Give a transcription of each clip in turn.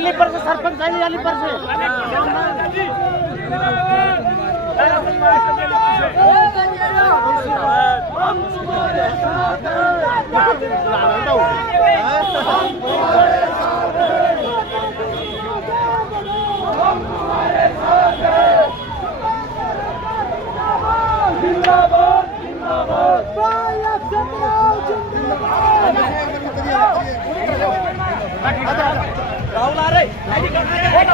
अलीपुर से सरपंच आएंगे अलीपुर से राहुल आ रहे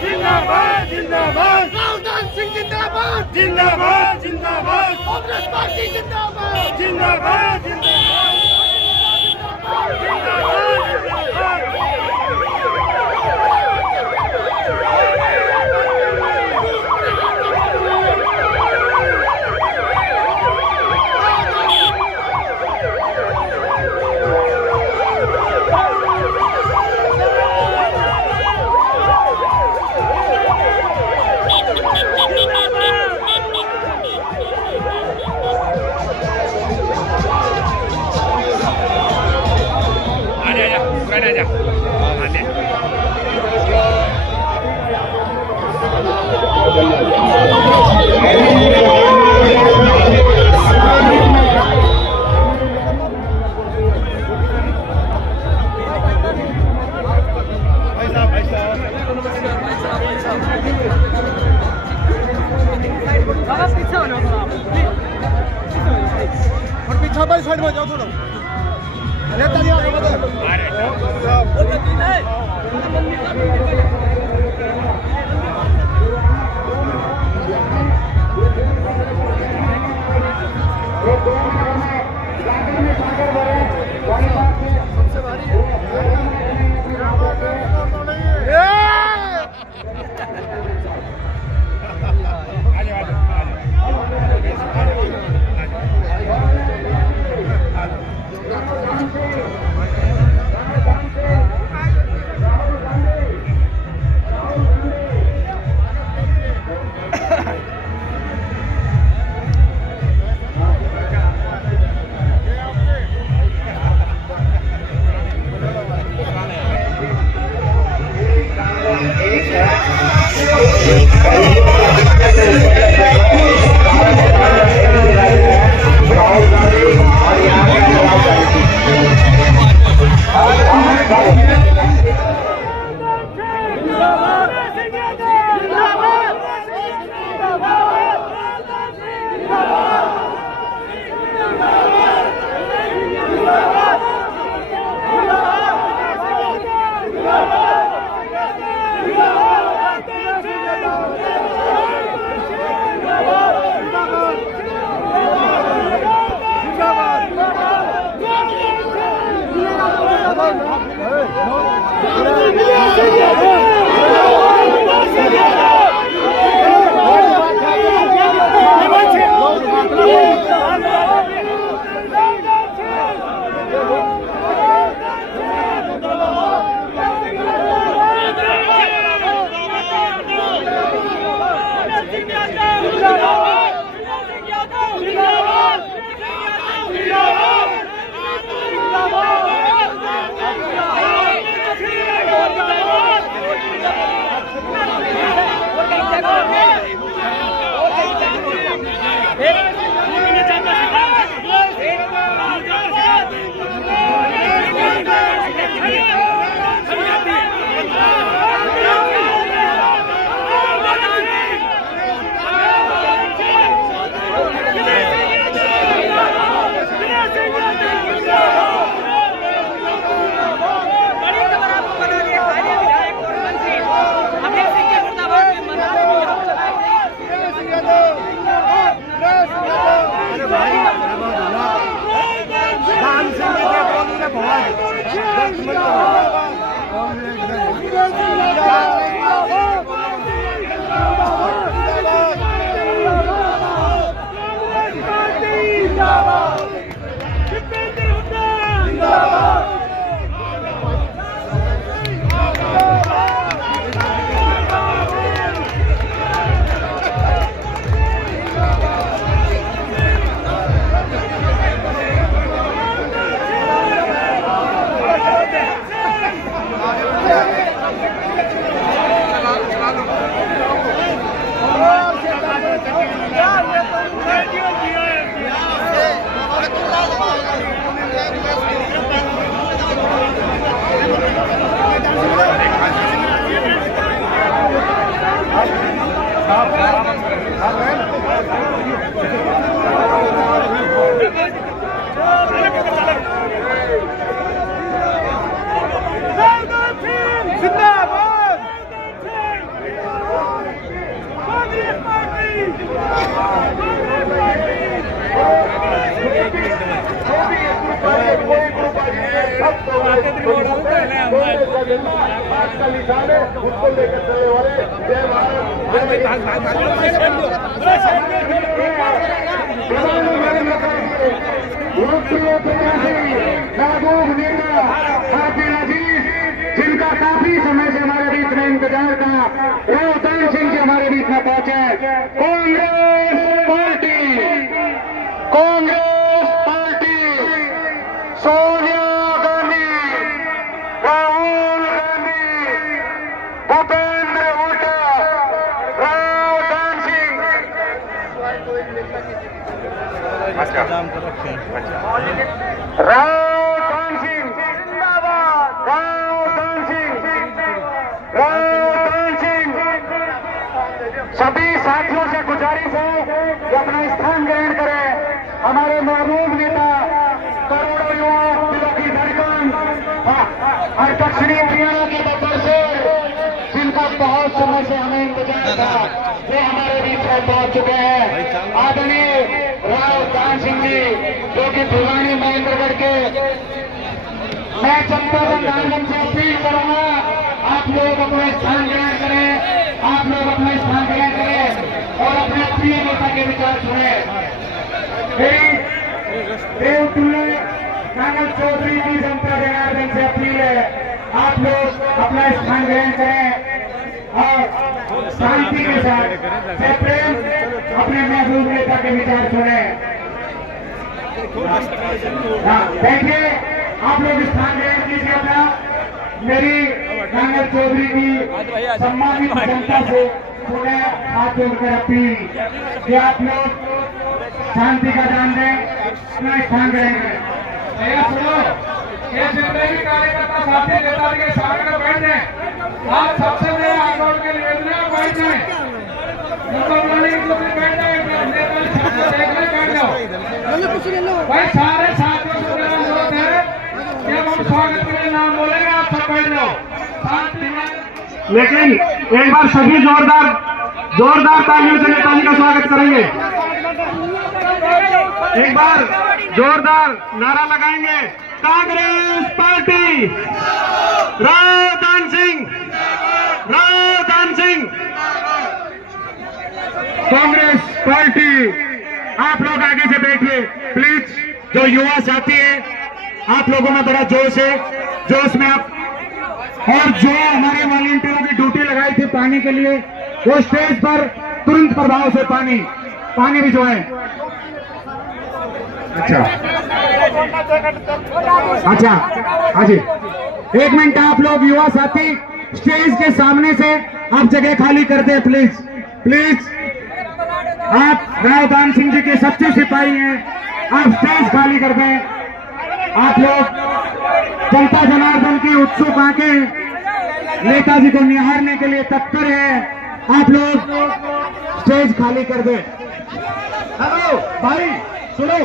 जिंदाबाद जिंदाबाद राहुल सिंह जिंदाबाद जिंदाबाद जिंदाबाद कांग्रेस पार्टी जिंदाबाद जिंदाबाद जिंदाबाद पीछा भाई साइड में जाओ थोड़ा उसको लेकर चलने वाले जय जिनका काफी समय से हमारे बीच में इंतजार था, रोहतान सिंह जी हमारे बीच में पहुंचे। कांग्रेस पार्टी सोनिया गांधी, राहुल गांधी, भूपेंद्र हुड्डा, रोहतान सिंह। रोहतान सिंह जिंदाबाद, रोहतान सिंह, रोहतान सिंह। सभी साथियों से गुजारिश है कि अपना स्थान ग्रहण करें। हमारे महबूब नेता, करोड़ों युवाओं की धड़कन और दक्षिणी हरियाणा के बब्बर से, जिनका बहुत समय से हमें इंतजार था, वो हमारे बीच में पहुंच चुके हैं। आदरणीय रोहतान सिंह जी, जो कि भिवानी महेंद्रगढ़ के, मैं जनता जनार्दन से अपील करूंगा, आप लोग अपना स्थान ग्रहण करें, आप लोग अपना स्थान ग्रहण करें और अपने प्रिय नेता के विचार सुने। देवतुल्य कांगल चौधरी की जनता जनार्दन से अपील है, आप लोग अपना स्थान ग्रहण करें और शांति के साथ प्रेम अपने महबूब नेता के विचार सुने। देखिए, आप लोग स्थान ग्रहण कीजिए अपना। मेरी कांगल चौधरी की सम्मानित जनता से पुनः हाथ जोड़कर अपील कि आप लोग शांति का दान दें, अपना स्थान ग्रहण करें। सुनो, ये जितने भी कार्यकर्ता साथी नेता के सामने में बैठ जाए, आप सबसे बड़े आंदोलन के निवेदन है, बैठ जाए, बैठ जाए, बैठ जाओ भाई। सारे साथियों से मेरा अनुरोध है, जब हम स्वागत के लिए नाम बोलेंगे आप सब बैठ जाओ। लेकिन एक बार सभी जोरदार तालियों से नेताजी का स्वागत करेंगे। एक बार जोरदार नारा लगाएंगे, कांग्रेस पार्टी, रोहतान सिंह, रोहतान सिंह। कांग्रेस पार्टी। आप लोग आगे से बैठिए प्लीज। जो युवा साथी है, आप लोगों में बड़ा जोश है, जोश में आप, और जो हमारे वॉलंटियरों की ड्यूटी लगाई थी पानी के लिए, वो स्टेज पर तुरंत प्रभाव से पानी भिजवाएं। अच्छा, हाँ जी, 1 मिनट। आप लोग युवा साथी स्टेज के सामने से आप जगह खाली कर दें प्लीज, प्लीज। आप रोहतान सिंह जी के सच्चे सिपाही हैं, आप स्टेज खाली कर दें। आप लोग जनता जनार्दन की उत्सुक आंखें नेताजी को निहारने के लिए तत्पर है, आप लोग स्टेज खाली कर दें। हेलो भाई सुनो,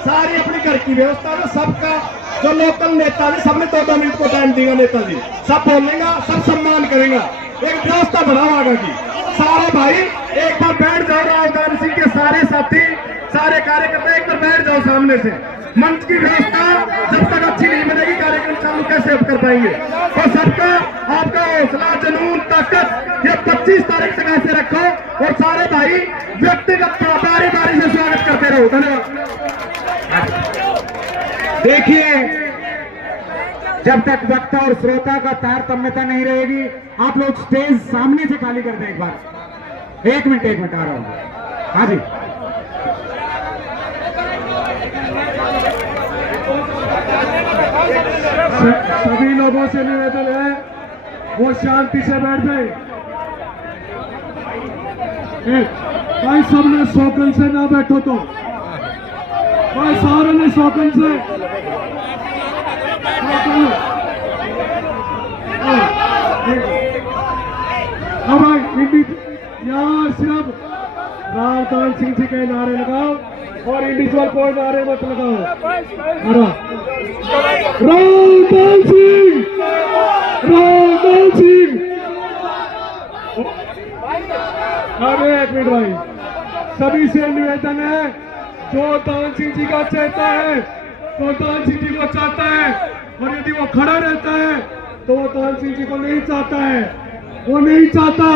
सारी अपनी घर की व्यवस्था में सबका, जो लोकल नेताजी सबने 2 मिनट को टाइम देगा, नेताजी सब बोलेगा, सब सम्मान करेगा, एक व्यवस्था बढ़ावा की। सारे भाई एक बार बैठ जाओ, रोहतान सिंह के सारे साथी, सारे कार्यकर्ता एक बार बैठ जाओ सामने से। मंच की व्यवस्था जब तक अच्छी नहीं बनेगी, कार्यक्रम चालू कैसे कर पाएंगे? और सबका आपका हौसला, जुनून, ताकत ये 25 तारीख तक ऐसे रखो और सारे भाई व्यक्तिगत बारी बारी से स्वागत करते रहो। धन्यवाद। देखिए, जब तक वक्ता और श्रोता का तारतम्यता नहीं रहेगी, आप लोग स्टेज सामने से खाली कर दें। एक बार 1 मिनट आ रहा हूं। हाँ जी, सभी लोगों से निवेदन है वो शांति से बैठ जाए। भाई सबने शौकन से ना बैठो, तो भाई सारे ने शौकन से। अब यार सिर्फ रोहतान सिंह जी के नारे लगाओ और इंडिविजुअल कोई नारे मत लगाओ। रोहतान सिंह, रोहतान सिंह। अरे 1 मिनट भाई, सभी से निवेदन है, जो रोहतान सिंह जी का चाहता है, रोहतान सिंह जी को चाहता है, और यदि वो खड़ा रहता है तो वो दान सिंह जी को नहीं चाहता है, वो नहीं चाहता।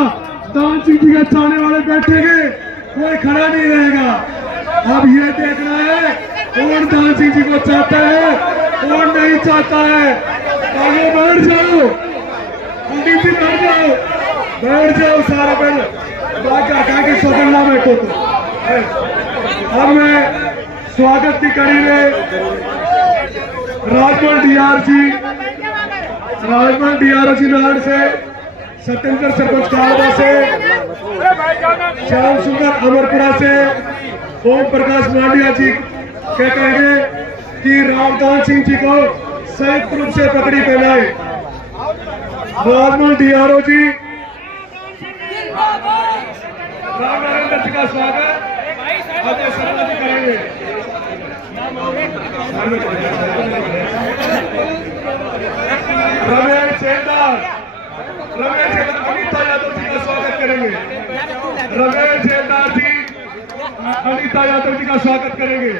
दान सिंह जी के चाहने वाले बैठेंगे, कोई खड़ा नहीं रहेगा। अब ये देखना है कौन दान सिंह जी को चाहता है, कौन नहीं चाहता है। आगे बैठ जाओ, पंडित जी बैठ जाओ सारा बाकी सोचना बैठो तो। अब मैं स्वागत की कड़ी में राजमहल डीआर जी नाड़ से, सत्येंद्र सरपंच कालवा से, श्याम सुंदर अमरपुरा से, ओम प्रकाश मांडिया जी क्या कहेंगे कि रामदान सिंह जी को संयुक्त रूप से पकड़ी पहनाए। राजमहल डीआरओ जी राम नरेंद्र जी का स्वागत अजय शर्मा जी करेंगे। रमेश चेंदार अनिता यादव जी का स्वागत करेंगे। रमेश चेंदार जी अनिता यादव जी का स्वागत करेंगे।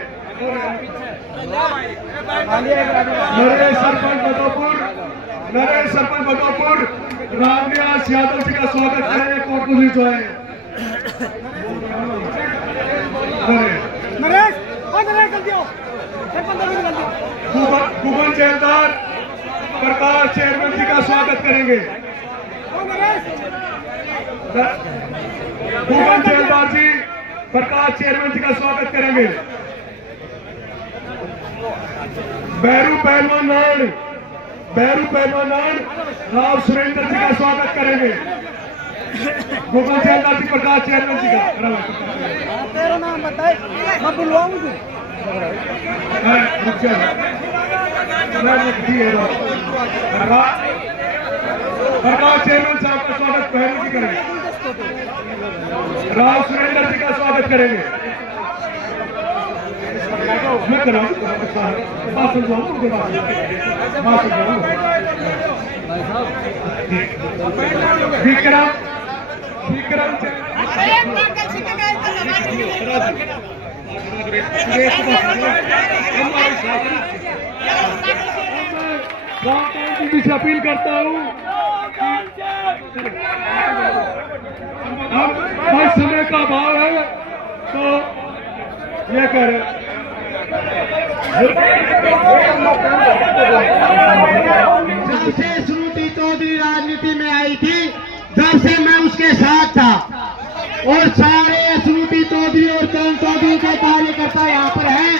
नरेश सरपंच बदौपुर रामनिवास यादव जी का स्वागत करेंगे। कोर्ट पुलिस जो है भुवन चेंदार प्रकाश चेयरमैन जी का स्वागत करेंगे। भुवन चेंदार जी प्रकाश चेयरमैन जी का स्वागत करेंगे। बैरू पहलवान राव सुरेंद्र जी का स्वागत करेंगे। भुवन चेंदार जी प्रकाश चेयरमैन जी का। तेरा नाम बताए, मैं बुलवाऊंगी। प्रकाश चेयरमैन साहब का स्वागत पहले जी करेंगे। राव सुरेंद्र जी का स्वागत करेंगे। मैं कराऊं विक्रम से अपील करता हूँ, अब समय का अभाव है तो ये करें। जब से श्रुति चौधरी राजनीति में आई थी तब से मैं उसके साथ था और सारे श्रुति चौधरी और करण चौधरी के कार्यकर्ता यहाँ पर हैं।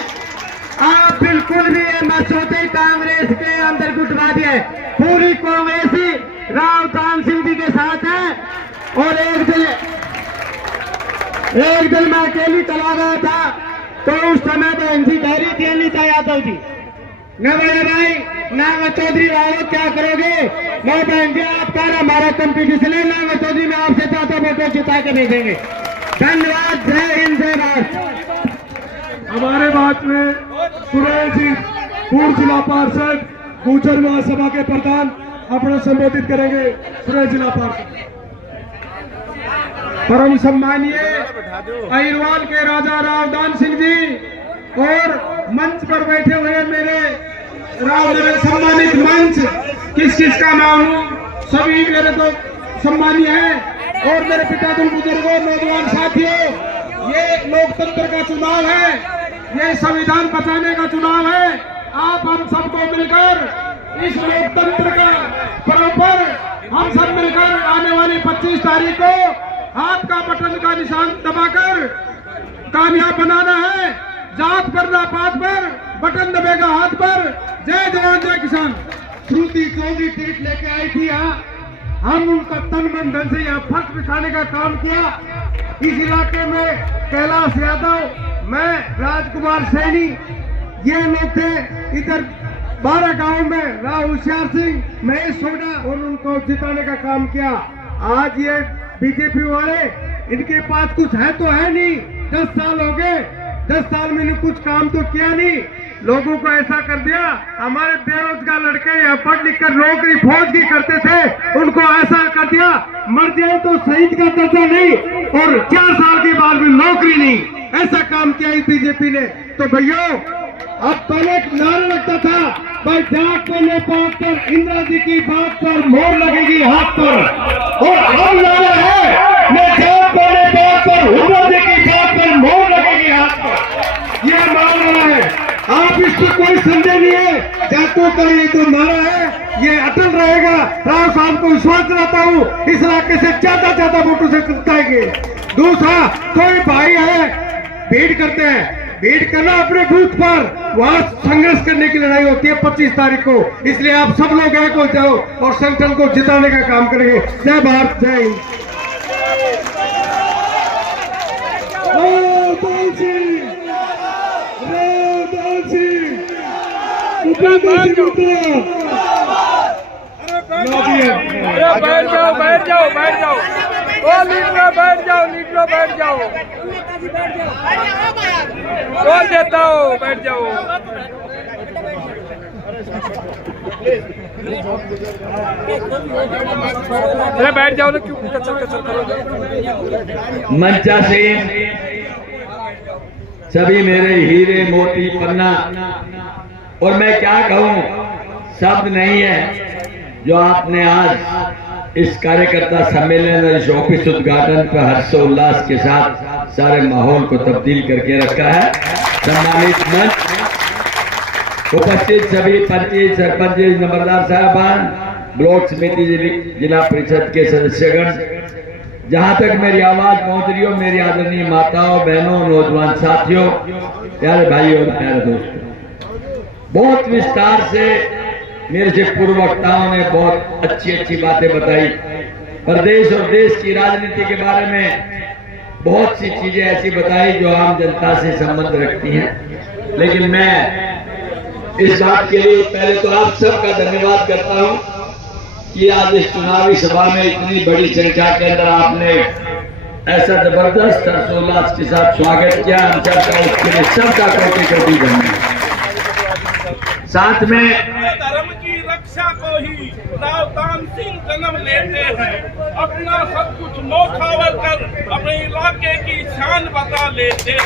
आप बिल्कुल भी ये मत सोचे कांग्रेस के अंदर गुटबाजी है, पूरी कांग्रेस ही रामदान सिंह जी के साथ है। और एक दिन मैं अकेली चला गया था तो उस समय बहन जी कह रही थी अनिता यादव जी, न बड़े भाई नागा चौधरी वालों क्या करोगे। मैं बहन जी आपका हमारा कंपटीशन है, नागा चौधरी में आपसे ज्यादा वोटों जिता के भेजेंगे। धन्यवाद। जय हिंद, जय भारत। हमारे बात में सुरेश जी पूर्व जिला पार्षद गुजर महासभा के प्रधान अपना संबोधित करेंगे। सुरेश जिला पार्षद। परम सम्मानीय अहिरवाल के राजा रावदान सिंह जी और मंच पर बैठे हुए मेरे सम्मानित मंच, किस किस का मानूं, सभी मेरे तो सम्मानीय हैं। और मेरे पिता तुम बुजुर्गों, नौजवान साथियों, ये लोकतंत्र का चुनाव है, ये संविधान बचाने का चुनाव है। आप हम सबको मिलकर इस लोकतंत्र का पर्व पर हम सब मिलकर आने वाली 25 तारीख को हाथ का बटन का निशान दबाकर कामयाब बनाना है। जात पर ना पात पर, बटन दबेगा हाथ पर। जय जवान जय किसान। श्रुति चौधरी टिकट लेके आई थी यहाँ, हम उनका तन मन धन से यहाँ फर्श बिछाने का काम किया। इस इलाके में कैलाश यादव, मैं, राजकुमार सैनी, ये लोग थे। इधर 12 गांव में राव होशियार सिंह, महेश सोडा, और उनको जिताने का काम किया। आज ये बीजेपी वाले, इनके पास कुछ है तो है नहीं। 10 साल हो गए, 10 साल में कुछ काम तो किया नहीं। लोगों को ऐसा कर दिया, हमारे बेरोजगार लड़के यहाँ पढ़ लिख कर नौकरी फौज की करते थे, उनको ऐसा कर दिया मर जाए तो शहीद का दर्जा नहीं और 4 साल के बाद भी नौकरी नहीं। ऐसा काम किया बीजेपी ने। तो भैया अब पहले नारा लगता था भाई जाट बोले बात पर, इंदिरा जी की बात पर मोहर लगेगी हाथ पर। और हम नारा है, मैं जाट बोले बात पर, इंदिरा जी की बात पर मोहर लगेगी हाथ पर। ये नारा है, आप इसको कोई संदेह नहीं है। जाटों का ये जो नारा है ये अटल रहेगा। राव साहब को विश्वास दिलाता हूँ इस इलाके से ज्यादा वोटों से जिताएंगे। दूसरा, कोई भाई है भीड़ करते हैं, भीड़ करना अपने बूथ पर, वहां संघर्ष करने की लड़ाई होती है 25 तारीख को। इसलिए आप सब लोग एक हो जाओ और संगठन को जिताने का काम करेंगे। जय भारत, जय हिंद। अरे बैठ जाओ बैठ जाओ बैठ जाओ, ओ लीडरो बैठ जाओ, लीडरो बैठ जाओ, बोल देता हूँ बैठ जाओ। अरे बैठ जाओ ना, क्यों कचर कचर करोगे। मंचा से सभी मेरे हीरे मोती पन्ना, और मैं क्या कहूं, शब्द नहीं है जो आपने आज इस कार्यकर्ता सम्मेलन और इस ऑफिस उद्घाटन पर हर्षोल्लास के साथ सारे माहौल को तब्दील करके रखा है। सम्मानित मंच, उपस्थित सभी पंचायत सरपंच, नंबरदार साहबान, ब्लॉक समिति, जिला परिषद के सदस्यगण, जहां तक मेरी आवाज पहुंच रही हो, मेरी आदरणीय माताओं, बहनों, नौजवान साथियों, प्यारे भाइयों और प्यारे दोस्तों, बहुत विस्तार से मेरे से पूर्व वक्ताओं ने बहुत अच्छी बातें बताई। प्रदेश और देश की राजनीति के बारे में बहुत सी चीजें ऐसी बताई जो आम जनता से संबंध रखती हैं। लेकिन मैं इस बात के लिए पहले तो आप सबका धन्यवाद करता हूं कि आज इस चुनावी सभा में इतनी बड़ी संख्या के अंदर आपने ऐसा जबरदस्त हर्षोल्लास के साथ स्वागत किया। हम सबका उसके लिए सबका कोटि धन्यवाद। साथ में धर्म की रक्षा को ही राव तान सिंह जन्म लेते हैं, अपना सब कुछ न्यौछावर कर अपने इलाके की शान बता लेते हैं।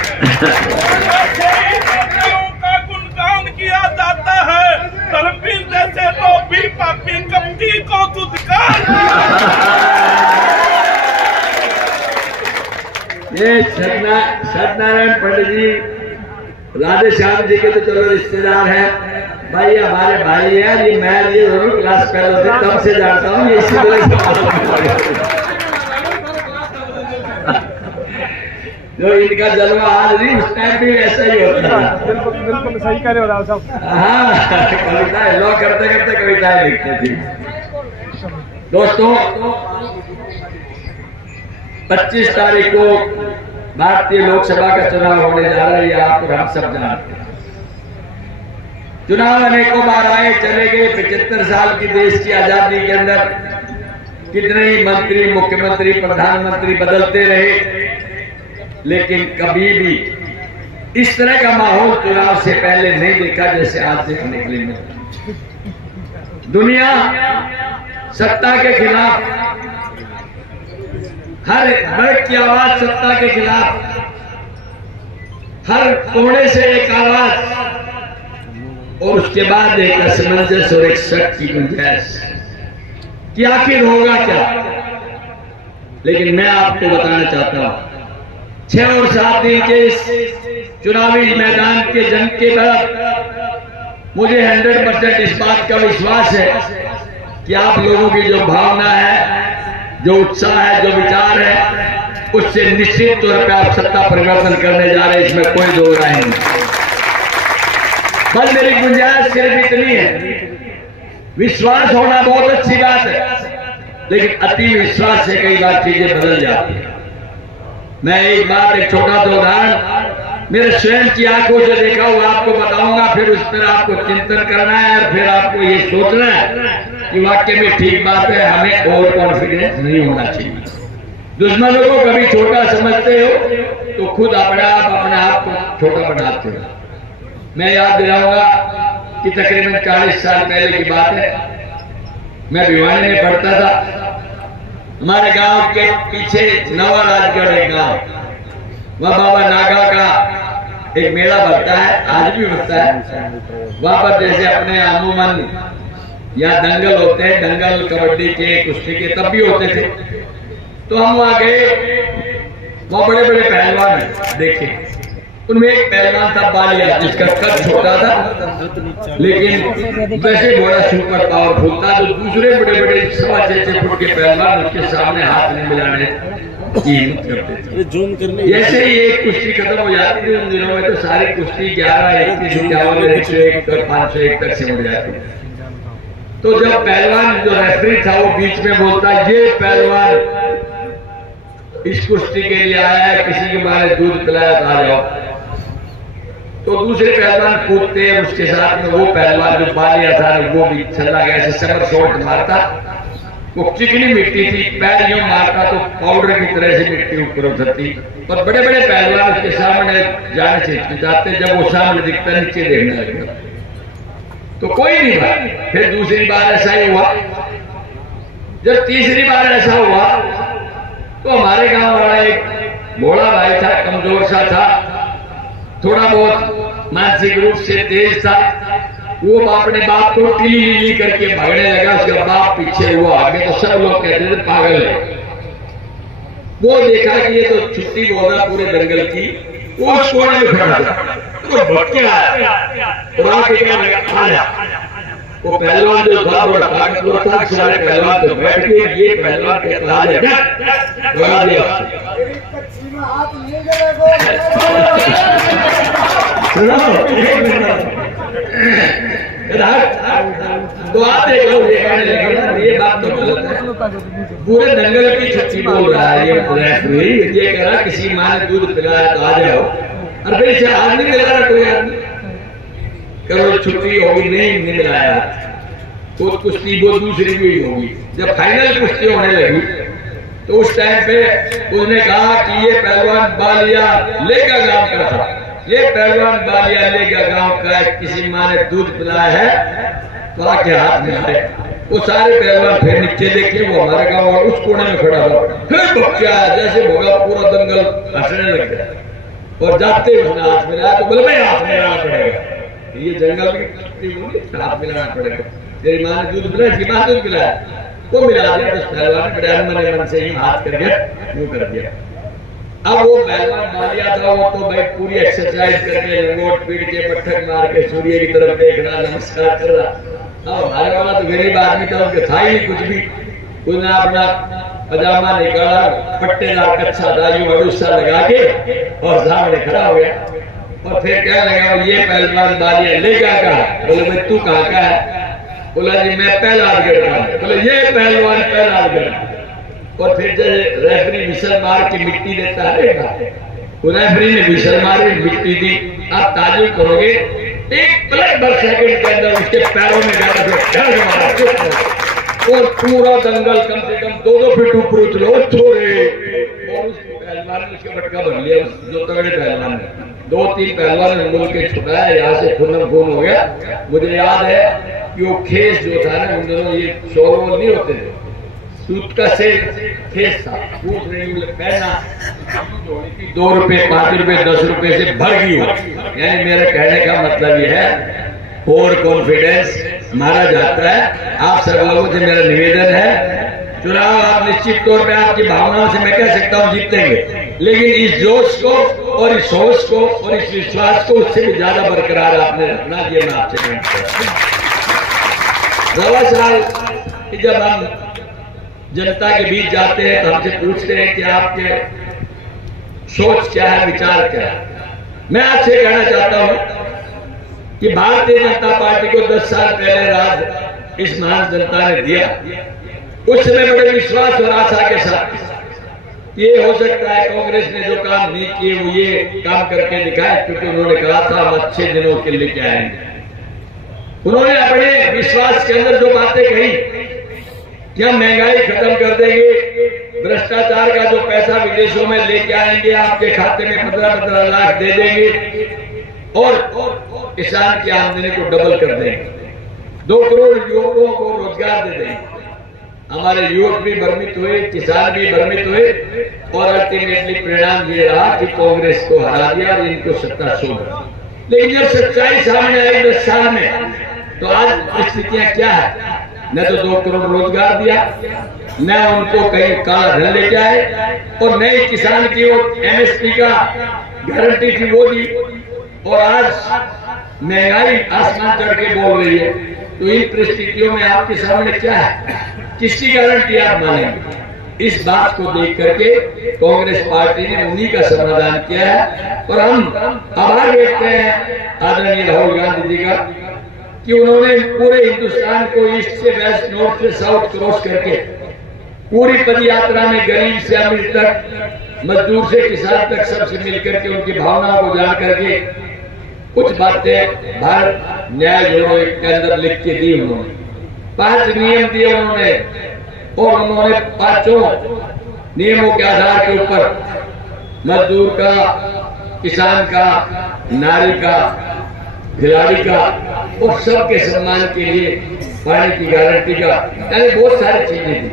का गुणगान किया जाता है, धर्मवीर जैसे लोग भी पापी कपटी को दुत्कार। ये सत्यनारायण पंडित जी राधे श्याम जी के तो चलो रिश्तेदार हैं भाई, हमारे भाई हैं। ये मैं ये दोनों क्लास फेलो थे, तब से जानता हूँ। ये इसी तरह जो इनका जलवा आज नहीं, उस टाइम भी ऐसा ही होता है। बिल्कुल सही कह रहे हो राव साहब। हाँ, कविताएं लोग करते करते कविताएं लिखते थे। दोस्तों, 25 तारीख को भारतीय लोकसभा का चुनाव होने जा रहा है, ये आप और हम सब जानते हैं। चुनाव अनेकों बार आए चले गए। 75 साल की देश की आजादी के अंदर कितने ही मंत्री, मुख्यमंत्री, प्रधानमंत्री बदलते रहे, लेकिन कभी भी इस तरह का माहौल चुनाव से पहले नहीं देखा जैसे आज देखने के लिए मिला। दुनिया सत्ता के खिलाफ, हर वर्ग की आवाज सत्ता के खिलाफ, हर कोने से एक आवाज, और उसके बाद एक असमंजस और एक शक की गुंजाइश कि आखिर होगा क्या। लेकिन मैं आपको बताना चाहता हूं, 6 और 7 दिन के इस चुनावी मैदान के जंग के बाद मुझे 100% इस बात का विश्वास है कि आप लोगों की जो भावना है, जो उत्साह है, जो विचार है, उससे निश्चित तौर पर आप सत्ता परिवर्तन करने जा रहे हैं, इसमें कोई दो राय नहीं। बस मेरी गुंजाइश सिर्फ इतनी है, विश्वास होना बहुत अच्छी बात है, लेकिन अति विश्वास से कई बार चीजें बदल जाती है। मैं एक छोटा सा उदाहरण मेरे स्वयं की आंखों से देखा हुआ आपको बताऊंगा, फिर उस पर आपको चिंतन करना है और फिर आपको ये सोचना है कि वाकई में ठीक बात है, हमें ओवर कॉन्फिडेंस नहीं होना चाहिए। दुश्मनों को कभी छोटा समझते हो तो खुद अपने आप को छोटा बनाते हो। मैं याद दिलाऊंगा कि तकरीबन 40 साल पहले की बात है, मैं भिवानी में पढ़ता था। हमारे गांव के पीछे नवा राजगढ़ एक गांव, वह बाबा नागा का एक मेला भरता है, आज भी भरता है। वहां पर जैसे अपने अमूमन यहाँ दंगल होते हैं, दंगल कबड्डी के, कुश्ती के तब भी होते थे। तो हम वहां गए, वहां बड़े बड़े पहलवान देखे। उनमें एक पहलवान था बालिया, जिसका कद छोटा था लेकिन वैसे बड़ा सुपर पावरफुल था। जो दूसरे बड़े बड़े 6.5 फुट के पहलवान उसके सामने हाथ नहीं मिलाने की हिम्मत करते थे। जैसे ही एक कुश्ती खत्म हो जाती थी उन दिनों में, तो सारी कुश्ती 11, 21, 51, 101 तक 501 तक सिमट जाती। तो जब पहलवान जो रेफरी था वो बीच में बोलता, ये पहलवान इस कुश्ती के लिए आया है, किसी के मारे दूध पिलाया तो आ जाओ। तो दूसरे पहलवान कूदते हैं, उसके साथ में वो पहलवान जो बालिया था वो भी चला गया, ऐसे समर शॉट मारता। वो चिकनी मिट्टी थी, पैर यूं मारता तो पाउडर की तरह से मिट्टी ऊपर उतरती। और बड़े बड़े पहलवान उसके सामने जाने से हिचकिचाते, जब वो सामने दिखता नीचे देखने लगता तो कोई नहीं भाई। फिर दूसरी बार ऐसा ही हुआ। जब तीसरी बार ऐसा हुआ तो हमारे गांव वाला एक भोला भाई था, कमजोर सा था, थोड़ा बहुत मानसिक रूप से तेज था। वो अपने बाप को टीली करके भागने लगा, उसका बाप पीछे हुआ आगे। तो सब लोग कहते थे पागल है। वो देखा कि ये तो छुट्टी बोल रहा पूरे दंगल की, वो उस कोने में खड़ा था। तो भटका वो पहलवान जो था बड़ा ताकतवर था, सारे पहलवान तो बैठ के ये पहलवान के कहा तो आप देख लो, ये कहने लगे ये बात तो गलत है। पूरे दंगल की छुट्टी बोल रहा है ये रेफरी, ये कह रहा किसी माँ ने दूध पिलाया तो आ जाओ, और फिर से आदमी मिला रहा कोई आदमी करो छुट्टी होगी, नहीं मिलाया। तो कुश्ती वो दूसरी भी होगी। जब फाइनल कुश्ती होने लगी तो उस टाइम पे उसने कहा कि ये पहलवान बालिया लेगा गांव का था, ये पहलवान बालिया लेगा गांव का, किसी माँ ने दूध पिलाया है तो आके हाथ में आए। वो सारे पहलवान फिर नीचे देखे, वो हमारे गांव और उस कोने में खड़ा था। फिर बच्चा जैसे होगा पूरा दंगल हंसने लग गया, और जाते उसने हाथ मिलाया तो बोले भाई हाथ मिलाना पड़ेगा, ये जंगल में हाथ मिलाना पड़ेगा। तेरी माँ ने दूध पिलाया, इसकी माँ दूध पिलाया, वो मिला दिया। तो पहलवान ने बड़े मन मन से ही हाथ करके यूं कर दिया। अब वो पहलवान बालिया था, वो तो भाई पूरी एक्सरसाइज करके लंगोट पीट के पट्ठक मार के सूर्य की तरफ देख रहा, नमस्कार कर रहा। अब हमारे वाला तो गरीब आदमी था, उसके था ही नहीं कुछ भी। उसने अपना पजामा निकाला, पट्टेदार कच्चा था, यूं अड़ूसा लगा के और सामने खड़ा हो गया। और फिर क्या लगा, ये पहलवान बालिया लेगा का? बोले भाई तू कहाँ का है? बोला जी मैं पहला आदगढ़ का। बोले ये पहलवान पहला आदगढ़। और फिर जब रेफरी विसल मार के मिट्टी देता है, रेफरी ने विसल मारी, मिट्टी दी। आप ताजुब करोगे, एक प्लस भर सेकंड के अंदर उसके पैरों में जाकर और पूरा दंगल कम से कम 2-2 फीट ऊपर उछलो छोड़े। और उस पहलवान ने उसके बटका भर लिया, जो तगड़े पहलवान ने 2-3 पहलवान ने बोल के छुटाया, यहाँ से खून हो गया। मुझे याद है कि वो खेस जो था ना, उन दोनों ये शोर नहीं होते थे, सूत का से खेस था, पहना 2 रुपए 5 रुपए 10 रुपए से भर गई हो। यानी मेरा कहने का मतलब ये है, ओवर कॉन्फिडेंस मारा जाता है। आप सब लोगों से मेरा निवेदन है, चुनाव आप निश्चित तौर पे आपकी भावनाओं से मैं कह सकता हूँ जीतेंगे, लेकिन इस जोश को और इस होश को और इस विश्वास को उससे भी ज्यादा बरकरार आपने रखना। ये मैं आपसे कहूँ। सवा साल जब हम जनता के बीच जाते हैं तो हमसे पूछते हैं कि आपके सोच क्या है, विचार क्या है। मैं आपसे कहना चाहता हूं कि भारतीय जनता पार्टी को 10 साल पहले राज इस महान जनता ने दिया। उस समय बड़े विश्वास और आशा के साथ ये हो सकता है कांग्रेस ने जो काम नहीं किए वो ये काम करके दिखाए, क्योंकि उन्होंने कहा था हम अच्छे दिनों के लेके आएंगे। उन्होंने अपने विश्वास के अंदर जो बातें कही कि हम महंगाई खत्म कर देंगे, भ्रष्टाचार का जो पैसा विदेशों में लेके आएंगे आपके खाते में 15-15 लाख दे देंगे, और किसान की आमदनी को डबल कर देंगे, 2 करोड़ युवकों को रोजगार दे देंगे। हमारे युवक भी भ्रमित हुए, किसान भी भ्रमित हुए और अल्टीमेटली परिणाम ये रहा कि कांग्रेस को हरा दिया और इनको सत्ता सौंप। लेकिन जब सच्चाई सामने आई 10 साल में, तो आज परिस्थितियां क्या है? न तो 2 करोड़ रोजगार दिया, न उनको कहीं काला धन लेके आए, और नए किसान की वो MSP का गारंटी थी वो दी, और आज महंगाई आसमान चढ़ के बोल रही है। तो इन परिस्थितियों में आपके सामने क्या है? किसकी गारंटी आप मानेंगे? इस बात को देख करके कांग्रेस पार्टी ने उन्हीं का समाधान किया है, और हम आभार व्यक्त हैं आदरणीय राहुल गांधी जी का कि उन्होंने पूरे हिंदुस्तान को ईस्ट से वेस्ट, नॉर्थ से साउथ क्रॉस करके पूरी पद यात्रा में गरीब से अमीर तक, मजदूर से किसान तक सबसे मिलकर के उनकी भावनाओं को जान करके कुछ बातें भारत न्याय जोड़ो के अंदर लिख के दी। उन्होंने 5 नियम दिए उन्होंने, और उन्होंने 5 नियमों के आधार के ऊपर मजदूर का, किसान का, नारी का, खिलाड़ी का और सबके सम्मान के लिए पानी की गारंटी का, यानी बहुत सारी चीजें थी।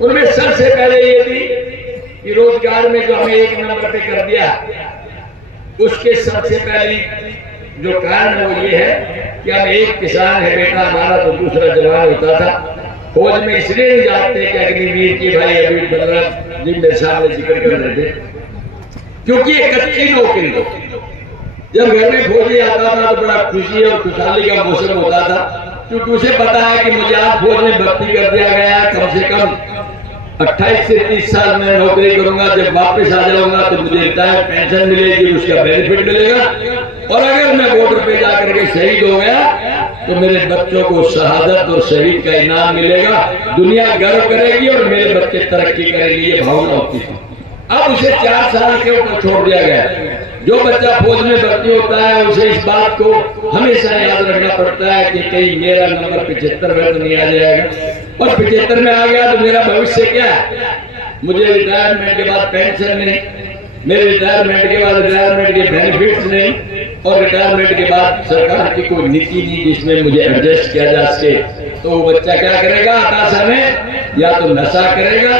उनमें सबसे पहले ये थी कि रोजगार में जो हमें 1 नंबर पे कर दिया, उसके सबसे पहली जो कारण है वो ये है कि हम एक किसान है बेटा हमारा तो दूसरा जवान होता था। फौज में इसलिए नहीं जाते कि अग्निवीर की भाई अभी बलराम जी मेरे सामने जिक्र कर रहे थे, क्योंकि एक कच्ची नौकरी हो। जब घर में फौजी आता था तो बड़ा खुशी और खुशहाली का मौसम होता था, क्योंकि उसे पता है कि मुझे आज फौज में भर्ती कर दिया गया, कम से कम 28 से 30 साल में नौकरी करूंगा, जब वापस आ जाऊंगा तो मुझे रिटायर्ड पेंशन मिलेगी, उसका बेनिफिट मिलेगा, और अगर मैं बॉर्डर पे जाकर के शहीद हो गया तो मेरे बच्चों को शहादत और शहीद का इनाम मिलेगा, दुनिया गर्व करेगी और मेरे बच्चे तरक्की करेंगे, ये भावना होती थी। अब उसे 4 साल के ऊपर छोड़ दिया गया। जो बच्चा फौज में भर्ती होता है उसे इस बात को हमेशा याद रखना पड़ता है कि कहीं मेरा नंबर 75 में तो नहीं आ जाएगा, और 75 में आ गया तो मेरा भविष्य क्या है? मुझे रिटायरमेंट के बाद पेंशन नहीं, मेरे रिटायरमेंट के बाद रिटायरमेंट के बेनिफिट्स नहीं, और रिटायरमेंट के बाद सरकार की कोई नीति नहीं जिसमें मुझे एडजस्ट किया जा सके। तो वो बच्चा क्या करेगा? आकाशा में या तो नशा करेगा,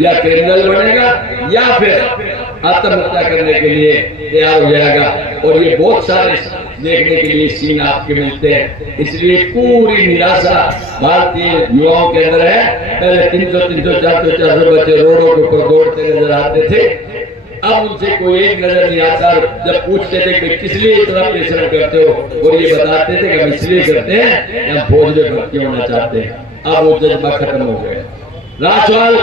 या क्रिमिनल बनेगा, या फिर आत्महत्या करने के लिए तैयार हो जाएगा। और ये बहुत सारे देखने के लिए सीन आपके मिलते हैं। इसलिए पूरी निराशा भारतीय युवाओं के अंदर है। पहले 300, 400 बच्चे रोडों के ऊपर दौड़ते नजर आते थे, अब उनसे कोई एक नजर नहीं आता। जब पूछते थे कि किस लिए इतना परिश्रम करते हो, और ये बताते थे कि हम इसलिए करते हैं या फौज में भर्ती होना चाहते हैं। अब वो जज्बा खत्म हो गया। राजवाल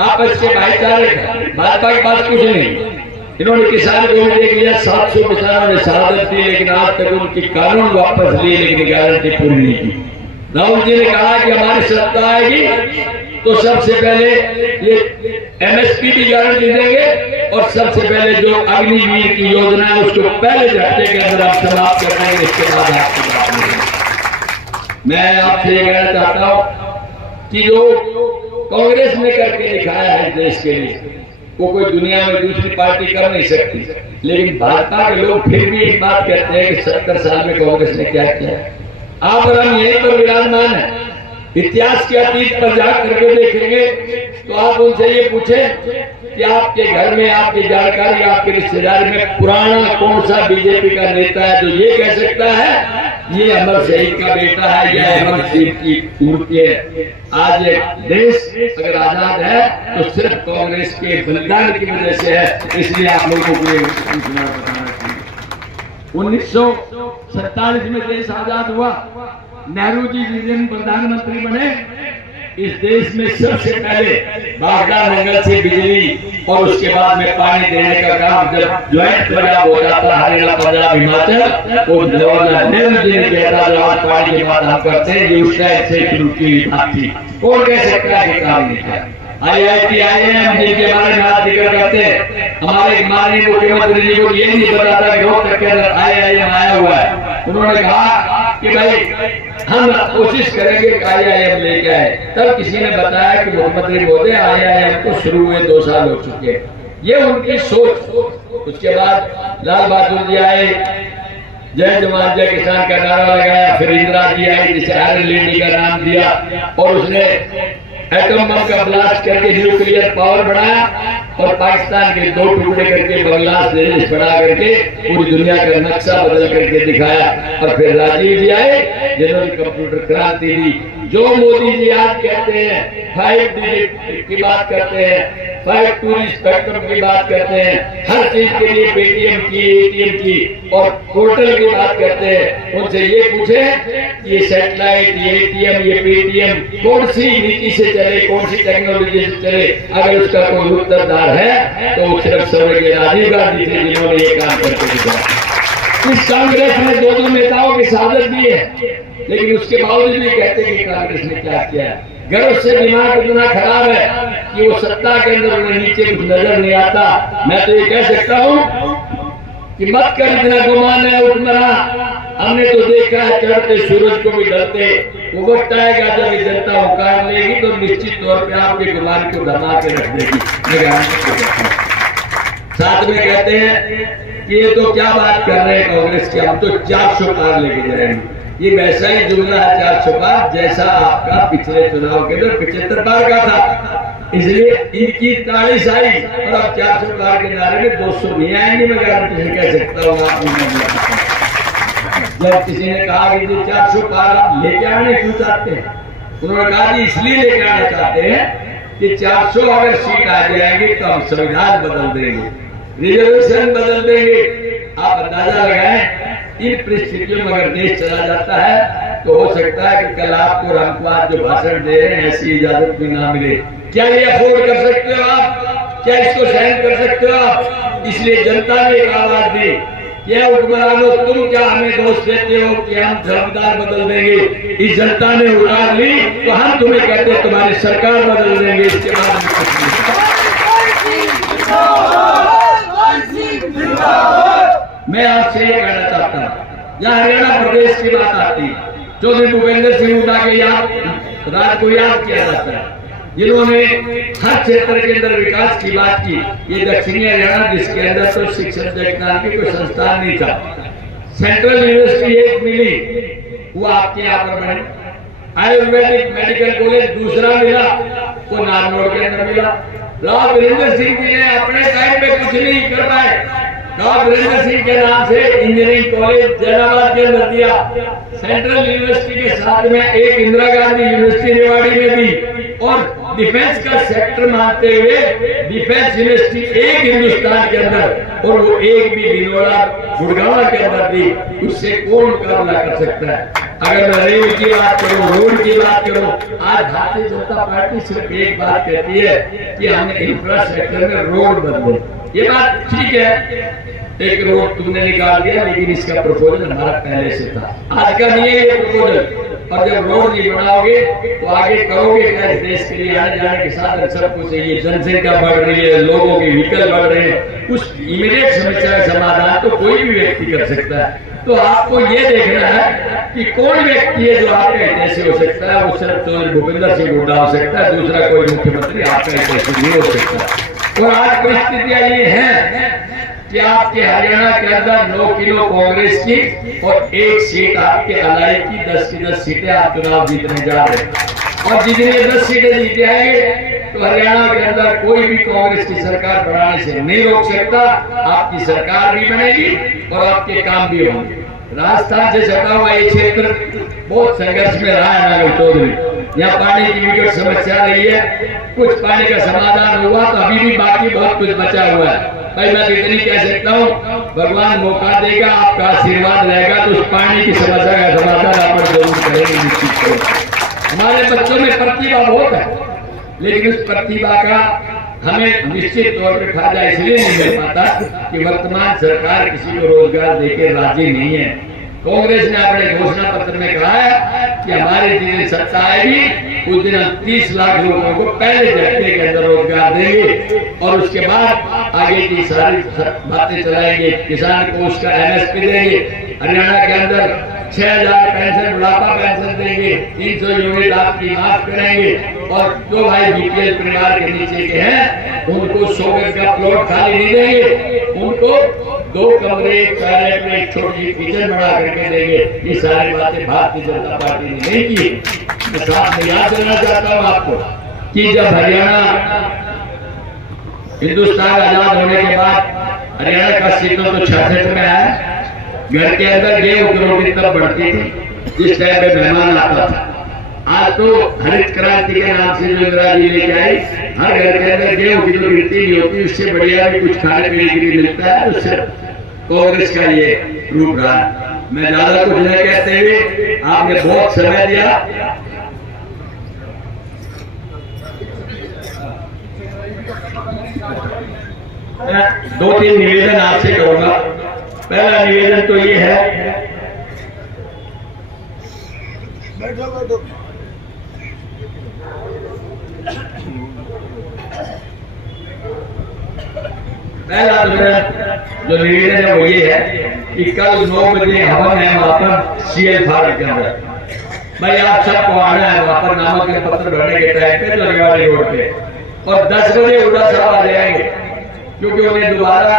आपस के भाईचारे का, भाजपा के पास कुछ नहीं। इन्होंने किसान को भी देख लिया, 700 किसानों ने शहादत दी, लेकिन आज तक उनकी कानून वापस लिए, लेकिन गारंटी पूरी नहीं की। राहुल जी ने कहा कि हमारी सत्ता आएगी तो सबसे पहले ये MSP की गारंटी देंगे, और सबसे पहले जो अग्निवीर की योजना है उसको पहले झटके के अंदर आप समाप्त कर देंगे। इसके बाद आपकी बात नहीं। मैं आपसे ये कहना चाहता हूं कि जो कांग्रेस ने करके दिखाया है देश के लिए, वो कोई दुनिया में दूसरी पार्टी कर नहीं सकती। लेकिन भाजपा के लोग फिर भी एक बात कहते हैं कि 70 साल में कांग्रेस ने क्या किया। आप और हम यहीं पर विराजमान है, इतिहास के अतीत पर जा करके देखेंगे तो आप उनसे ये पूछें कि आपके घर में, आपकी जानकारी, आपके रिश्तेदारी में पुराना कौन सा बीजेपी का नेता है जो ये कह सकता है ये अमर शहीद का बेटा है या अमर शहीद की मूर्ति है। आज ये देश अगर आजाद है तो सिर्फ कांग्रेस के बलिदान की वजह से है। इसलिए आप लोगों को ये बताना चाहिए। 1947 में देश आजाद हुआ, नेहरू जी जिस दिन प्रधानमंत्री बने, इस देश में सबसे पहले बागदा मंगल से बिजली और उसके बाद में पानी देने का काम जब ज्वाइंट पंजाब हो जाता, हरियाणा, पंजाब, हिमाचल, तो जवाहरलाल नेहरू जी ने कहा था आज पानी की बात हम करते हैं, ये उस टाइम से शुरू की बात थी। कौन कह सकता है कि काम नहीं किया? IIT, IIM जिनके बारे में आज जिक्र करते हैं, हमारे माननीय मुख्यमंत्री जी को ये नहीं पता था कि रोहतक के अंदर IIM आया हुआ है। उन्होंने कहा कि भाई हम कोशिश करेंगे कि IIM लेके आए। तब किसी ने बताया कि मुख्यमंत्री महोदय IIM को शुरू हुए 2 साल हो चुके हैं। ये उनकी सोच। उसके बाद लाल बहादुर जी आए, जय जवान जय किसान का नारा लगाया। फिर इंदिरा जी आई जिसे आयरन लेडी का नाम दिया, और उसने एटम बम का ब्लास्ट करके न्यूक्लियर पावर बढ़ाया और पाकिस्तान के 2 टुकड़े करके बांग्लादेश बना करके पूरी दुनिया का नक्शा बदल करके दिखाया। और फिर राजीव जी आए जिन्होंने कंप्यूटर क्रांति दी। जो मोदी जी आज कहते हैं 5G की बात करते हैं, 5G स्पेक्ट्रम की बात करते हैं, हर चीज के लिए पेटीएम की, एटीएम की और पोर्टल की बात करते हैं, उनसे ये पूछे ये सैटेलाइट, ये एटीएम, ये पेटीएम कौन सी नीति से चले, कौन सी टेक्नोलॉजी से चले? अगर उसका कोई उत्तरदार है तो वो सिर्फ स्वर्गीय राजीव गांधी थे जिन्होंने ये काम करके दिखाया। इस कांग्रेस ने 2 नेताओं की शहादत दी है, लेकिन उसके बावजूद भी कहते हैं कि कांग्रेस ने क्या किया है। गर्व से दिमाग इतना खराब है कि वो सत्ता के अंदर उन्हें नीचे कुछ नजर नहीं आता। मैं तो ये कह सकता हूँ कि मत कर इतना गुमान है हुक्मरान, हमने तो देखा है चढ़ते सूरज को भी डरते। वो वक्त आएगा जब ये जनता उकार लेगी तो निश्चित तौर पे आपके गुमान को दबा के रख देगी। साथ में कहते हैं कि ये तो क्या बात कर रहे हैं कांग्रेस की, हम तो 400 पार लेके जाएंगे। ये वैसा ही जुमला है 400 पार जैसा आपका पिछले चुनाव के अंदर 75 पार का था। इसलिए इनकी तारीफ आई और अब 400 पार के नारे में 200 नहीं आएंगे। मैं गारंटी से कह सकता हूँ आप जब किसी ने कहा कि 400 पार आप लेके आने क्यों चाहते हैं, उन्होंने कहा कि इसलिए लेके आना चाहते हैं कि 400 अगर सीट आ जाएंगी तो हम संविधान बदल देंगे, रिजर्वेशन बदल देंगे। आप अंदाजा लगाएं इन परिस्थितियों में अगर देश चला जाता है तो हो सकता है कि कल आपको रामकुमार जो भाषण दे रहे हैं ऐसी इजाजत भी ना मिले। क्या ये अफोर्ड कर सकते हो आप? क्या इसको सहन कर सकते हो आप? इसलिए जनता ने एक आवाज दी कि हुक्मरानों तुम क्या हमें दोष देते हो कि हम जवाबदार बदल देंगे। इस जनता ने उतार ली तो हम तुम्हें कहते हैं तुम्हारी सरकार बदल देंगे। इसके बाद मैं आपसे ये कहना चाहता हूँ, यहाँ हरियाणा प्रदेश की बात आती है, चौधरी भूपेंद्र सिंह हुड्डा के राज को याद किया जाता है, जिन्होंने हर क्षेत्र के अंदर विकास की बात की। ये दक्षिणी हरियाणा जिसके अंदर तो शिक्षण विज्ञान की कोई संस्थान नहीं था, सेंट्रल यूनिवर्सिटी एक मिली वो आपके यहाँ पर बनी, आयुर्वेदिक मेडिकल कॉलेज दूसरा मिला वो नारनौल के अंदर मिला। राव वीरेंद्र सिंह जी ने अपने टाइम पे कुछ नहीं कर पाए, राव वीरेंद्र सिंह के नाम से इंजीनियरिंग कॉलेज जैनाबाद के अंदर दिया। सेंट्रल यूनिवर्सिटी के साथ में एक इंदिरा गांधी यूनिवर्सिटी रेवाड़ी में भी और डिफेंस का सेक्टर मानते हुए डिफेंस यूनिवर्सिटी एक हिंदुस्तान के अंदर और वो एक भी बिलोड़ा गुड़गांव के अंदर दी। उससे कौन मुकाबला कर सकता है? अगर मैं रेल की बात करूं, रोड की बात करूं, आज भारतीय जनता पार्टी सिर्फ एक बात कहती है कि हमने इंफ्रास्ट्रक्चर में रोड बदले। ये बात ठीक है, एक रोड तुमने निकाल दिया लेकिन इसका प्रपोजल हमारा पहले से था, आज का नहीं है ये प्रपोजल। और जब रोड नहीं बनाओगे तो आगे करोगे क्या? इस देश के लिए आने जाने के साथ सब कुछ चाहिए, जनसंख्या बढ़ रही है, लोगों के व्हीकल बढ़ रहे हैं, उस इमीडिएट समस्या का समाधान तो कोई भी व्यक्ति कर सकता है। तो आपको ये देखना है कि कौन व्यक्ति है जो आपका हितैषी हो सकता है। वो सिर्फ चौधरी भूपेंद्र सिंह हुड्डा हो सकता है, दूसरा कोई मुख्यमंत्री आपका हितैषी नहीं हो सकता। और आज परिस्थितियां ये हैं कि आपके हरियाणा के अंदर 9 किलो कांग्रेस की और 1 सीट आपके अलाई की, 10 की 10 सीटें आप चुनाव जीतने जा रहे हैं। और जितने 10 सीटें जीते आएंगे तो हरियाणा के अंदर कोई भी कांग्रेस की सरकार बनाने से नहीं रोक सकता। आपकी सरकार भी बनेगी और आपके काम भी होंगे। राजस्थान से सटा हुआ ये क्षेत्र बहुत संघर्ष में रहा है नागर चौधरी। यहाँ पानी की विकट समस्या रही है, कुछ पानी का समाधान हुआ तो अभी भी बाकी बहुत कुछ बचा हुआ है। भाई मैं इतनी कह सकता हूँ, भगवान मौका देगा, आपका आशीर्वाद रहेगा तो उस पानी की समस्या का समाधान आप जरूर करेंगे निश्चित तौर। हमारे बच्चों में प्रतिभा बहुत है, लेकिन उस प्रतिभा का हमें निश्चित तौर पर फायदा इसलिए नहीं मिल पाता कि वर्तमान सरकार किसी को रोजगार देकर राजी नहीं है। कांग्रेस ने अपने घोषणा पत्र में कहा है कि हमारे जिन सत्ता आएगी उस दिन 30 लाख लोगों को पहले झटके के अंदर रोजगार देंगे और उसके बाद आगे की सारी बातें चलाएंगे। किसान को उसका MSP देंगे, हरियाणा के अंदर 6000 पेंशन, बुढ़ापा पेंशन देंगे, 300 यूनिट आपकी माफ करेंगे और जो भाई BPL परिवार के नीचे के हैं उनको 100 गज का प्लॉट खाली नहीं देंगे, उनको 2 कमरे, टॉयलेट में एक छोटी किचन बना करके देंगे। ये सारी बातें भारतीय जनता पार्टी ने नहीं की। मैं साथ में याद करना चाहता हूँ आपको, कि जब हरियाणा हिंदुस्तान आजाद होने के बाद हरियाणा का सीटों तो 66 में आया, घर के अंदर गेहूं की रोटी तब बढ़ती थी जिस टाइम पे मेहमान आता था। आज तो हरित क्रांति के नाम से जो इंदिरा जी लेके आई, हर घर के अंदर गेहूं की जो गिनती नहीं होती, उससे बढ़िया भी कुछ खाने पीने के लिए मिलता है। उससे कांग्रेस का ये रूप रहा। मैं ज्यादा कुछ नहीं कहते हुए, आपने बहुत समय दिया। मैं 2-3 निवेदन आपसे करूंगा। पहला निवेदन तो ये है, पहला तो मेरा जो निवेदन है वो ये है कि कल 9 बजे हवन है वहां पर सीएल फार्म के अंदर। भाई आप सबको आना है वहां पर नामांकन पत्र भरने के टाइम पे लड़वाड़ी रोड पे, और 10 बजे उड़ा सब आ जाएंगे, क्योंकि उन्हें दोबारा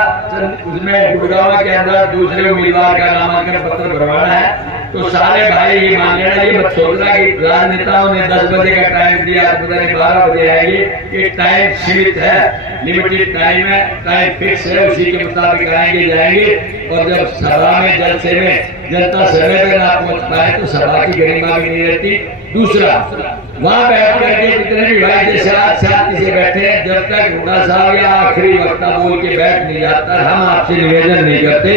उसमें गुड़गांव के अंदर दूसरे उम्मीदवार का नामांकन पत्र भरवाना है। तो सारे भाई ये मान लेना, ये मत सोचना कि राजनेताओं ने 10 बजे का टाइम दिया, पता नहीं 12 बजे आएंगे। ये टाइम सीमित है, लिमिटेड टाइम है, टाइम फिक्स है, उसी के मुताबिक आएंगे जाएंगे। और जब सभा में जलसे में जनता समय पर ना पहुंच पाए तो सभा की गरिमा भी नहीं रहती। दूसरा, वहां बैठ करके जितने भी भाई जैसे आज शांति से बैठे हैं, जब तक हुडा साहब या आखिरी वक्ता बोल के बैठ नहीं जाता, हम आपसे निवेदन नहीं करते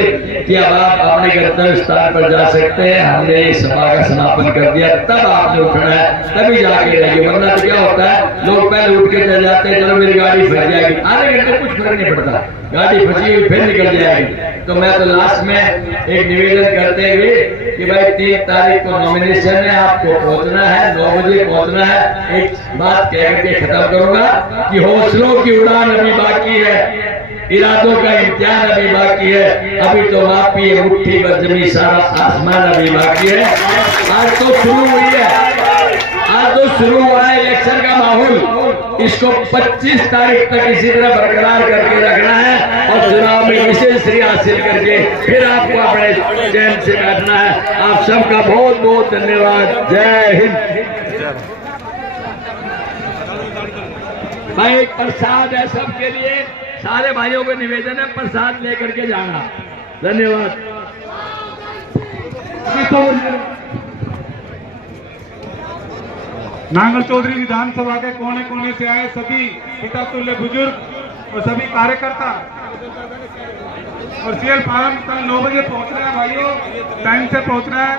कि अब आप अपने गंतव्य स्थान पर जा सकते हैं। हमने इस सभा का समापन कर दिया, तब आपने उठना है, तभी जाके रहेंगे। वरना तो क्या होता है, लोग पहले उठ के चल जाते हैं, चलो मेरी गाड़ी फंस जाएगी, आधे घंटे कुछ फर्क नहीं पड़ता, गाड़ी फंसी हुई फिर निकल जाएगी। तो मैं तो लास्ट में एक निवेदन करते हुए कि भाई 3 तारीख को नॉमिनेशन है, आपको पहुंचना है, 9 बजे पहुंचना है। एक बात कह करके खत्म करूंगा कि हौसलों की उड़ान अभी बाकी है, इरादों का इम्तिहान अभी बाकी है। अभी तो मापी है मुट्ठी भर जमी, सारा आसमान अभी बाकी है। आज तो शुरू हुई है, आज तो शुरू हुआ है इलेक्शन का माहौल। इसको 25 तारीख तक इसी तरह बरकरार करके रखना है और चुनाव में विशेष श्री हासिल करके फिर आपको अपने चैन से बैठना है। आप सबका बहुत बहुत धन्यवाद। जय हिंद। भाई एक प्रसाद है सबके लिए, सारे भाइयों को निवेदन है प्रसाद लेकर के जाना। धन्यवाद। नांगल चौधरी विधानसभा के कोने कोने से आए सभी पिता तुल्य बुजुर्ग और सभी कार्यकर्ता और सीएल फार्म कल 9 बजे पहुंच रहा है भाइयों, टाइम से पहुंच रहा है।